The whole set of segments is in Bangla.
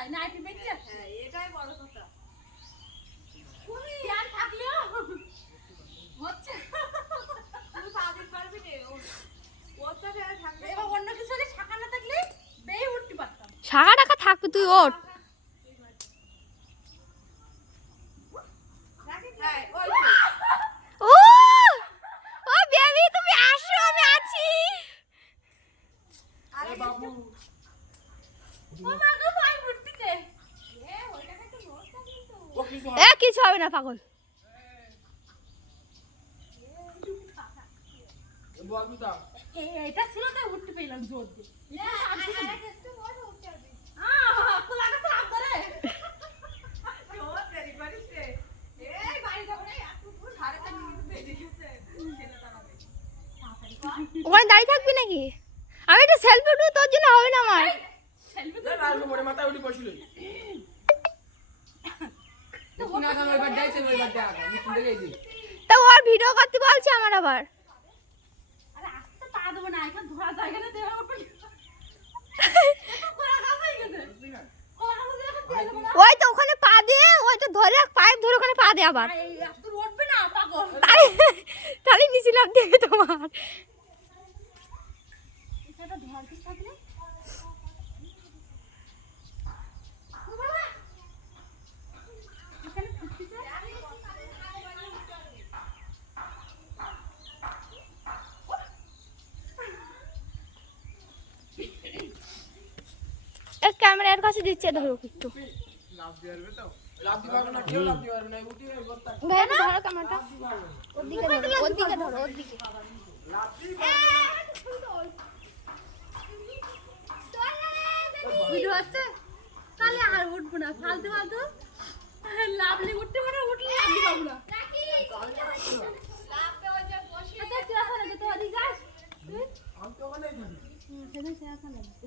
তাই নাইট যাচ্ছে এটাই বড় কথা। প্যান থাকলেও হচ্ছে। তুই পা পারবি রে এবার অন্য কিছু হলে শাখা না থাকলে বেয়ে উঠতে পারতাম। শাখা টাকা থাকবে তুই ওঠ। হ্যাঁ ওই ও এ কিছু হবে না পাগল। এটা ছিল তাই উঠতে পেলাম জোর দিয়ে। ওখানে দাঁড়িয়ে থাকবি নাকি? আমি একটা সেলফি উঠবো তোর জন্য হবে না আমার। সেলফি মাথা উঠে বসিল না না ওই বাদ যাইছে ওই বাদ দেখা আমি তুলে গেছি তা ওর ভিডিও করতে বলছে আমার আবার। দিয়ে দিয়ে ওই তো ওখানে পা দিয়ে ওই তো ধরে পাইপ ধরে ওখানে পা দে আবার। তাহলে নিছিলাম দেবে তোমার এটা ধর কিছু থাকলে ও বাবা এখানে ফুটতেছে এক ক্যামেরার কাছে দিচ্ছে ধরো একটু লাভ দিয়ে পারবে তো লাভ দিতে পারবে না কেউ লাভ দিতে পারবে না উঠে বস্তা ভাই একটু ধরো ক্যামেরাটা ওদিকে ধরো ওদিকে ধরো, ওদিকে ভিডিও হচ্ছে? তাহলে আর উঠবো না, ফালতু ফালতু। লাভলি না। আচ্ছা আমি তো ওখানেই থাকি সেদিন চিরাসা লাগছে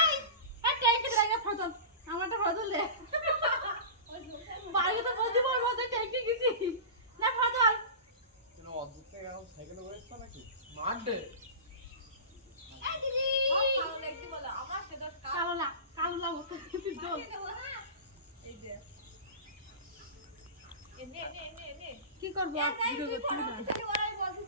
এই ট্যাঙ্কি জায়গা ফজল আমারটা ফজল দে। বাড়িতে তো বলতে পারব যে ট্যাঙ্কি গেছি। না ফজল অদ্ভুত এখন করব আর ভিডিও করতে হবে না তুই বড়